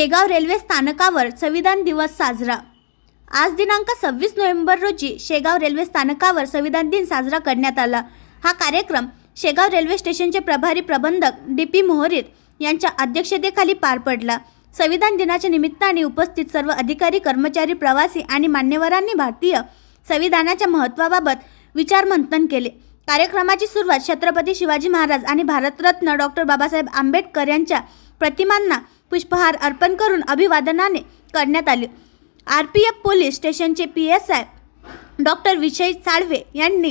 Shegaon railway स्थानकावर संविधान दिवस साजरा। आज दिनांक 26 नोव्हेंबर रोजी शेगाव रेल्वे स्थानकावर संविधान दिन साजरा करण्यात आला। हा कार्यक्रम शेगाव रेल्वे स्टेशनचे प्रभारी प्रबंधक डी.पी. मोहरीत यांच्या अध्यक्षतेखाली पार पडला। संविधान दिनाच्या निमित्ताने उपस्थित सर्व अधिकारी, कर्मचारी, प्रवासी आणि मान्यवरांनी भारतीय संविधानाच्या महत्त्वाबाबत विचारमंथन केले। कार्यक्रमाची सुरुवात छत्रपती शिवाजी महाराज आणि भारतरत्न डॉक्टर बाबासाहेब आंबेडकर यांच्या प्रतिमांना पुष्पहार अर्पण करून अभिवादनाने करण्यात आले। आरपीएफ पोलीस स्टेशनचे PSI डॉक्टर विजय साळवे यांनी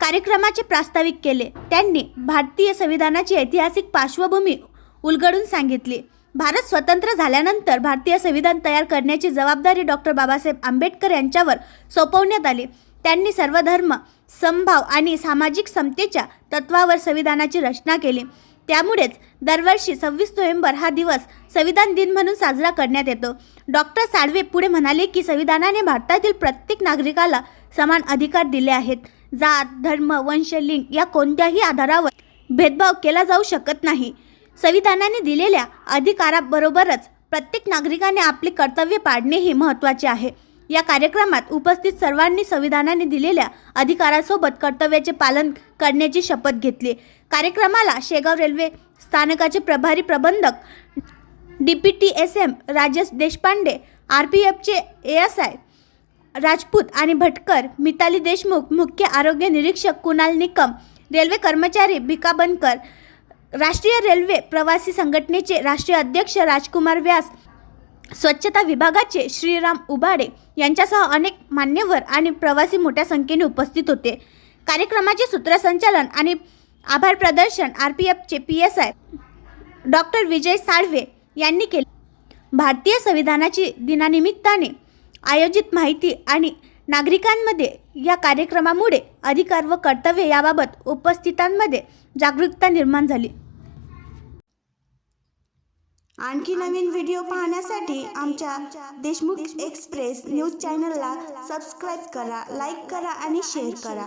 कार्यक्रमाचे प्रास्ताविक केले। त्यांनी भारतीय संविधानाची ऐतिहासिक पार्श्वभूमी उलगडून सांगितली। भारत स्वतंत्र झाल्यानंतर भारतीय संविधान तयार करण्याची जबाबदारी डॉक्टर बाबासाहेब आंबेडकर यांच्यावर सोपवण्यात आली। त्यांनी सर्वधर्म समभाव आणि सामाजिक समतेच्या तत्वावर संविधानाची रचना केली। त्यामुळेच दरवर्षी 26 नोव्हेंबर हा दिवस संविधान दिन म्हणून साजरा करण्यात येतो। डॉक्टर साळवे पुढे म्हणाले की संविधानाने भारतातील प्रत्येक नागरिकाला समान अधिकार दिले आहेत। जात, धर्म, वंश, लिंग या कोणत्याही आधारावर भेदभाव केला जाऊ शकत नाही। संविधानाने दिलेल्या अधिकाराबरोबरच प्रत्येक नागरिकाने आपले कर्तव्य पाळणेही महत्त्वाचे आहे। या कार्यक्रमात उपस्थित सर्वांनी संविधानाने दिलेल्या अधिकारासोबत कर्तव्याचे पालन करण्याची शपथ घेतली। कार्यक्रमाला शेगाव रेल्वे स्थानकाचे प्रभारी प्रबंधक DPTSM राजेश देशपांडे, RPFचे ASI राजपूत आणि भटकर, मिताली देशमुख, मुख्य आरोग्य निरीक्षक कुणाल निकम, रेल्वे कर्मचारी भिका बनकर, राष्ट्रीय रेल्वे प्रवासी संघटनेचे राष्ट्रीय अध्यक्ष राजकुमार व्यास, स्वच्छता विभागाचे श्रीराम उबाडे यांच्यासह अनेक मान्यवर आणि प्रवासी मोठ्या संख्येने उपस्थित होते। कार्यक्रमाचे सूत्रसंचालन आणि आभार प्रदर्शन RPFचे PSI डॉक्टर विजय साळवे यांनी केले। भारतीय संविधानाची दिनानिमित्ताने आयोजित माहिती आणि नागरिकांमध्ये या कार्यक्रमामुळे अधिकार व कर्तव्य याबाबत उपस्थितांमध्ये जागरूकता निर्माण झाली। आणखी नवीन व्हिडिओ पाहण्यासाठी आमच्या देशमुख एक्सप्रेस न्यूज चॅनलला सबस्क्राईब करा, लाईक करा आणि शेअर करा।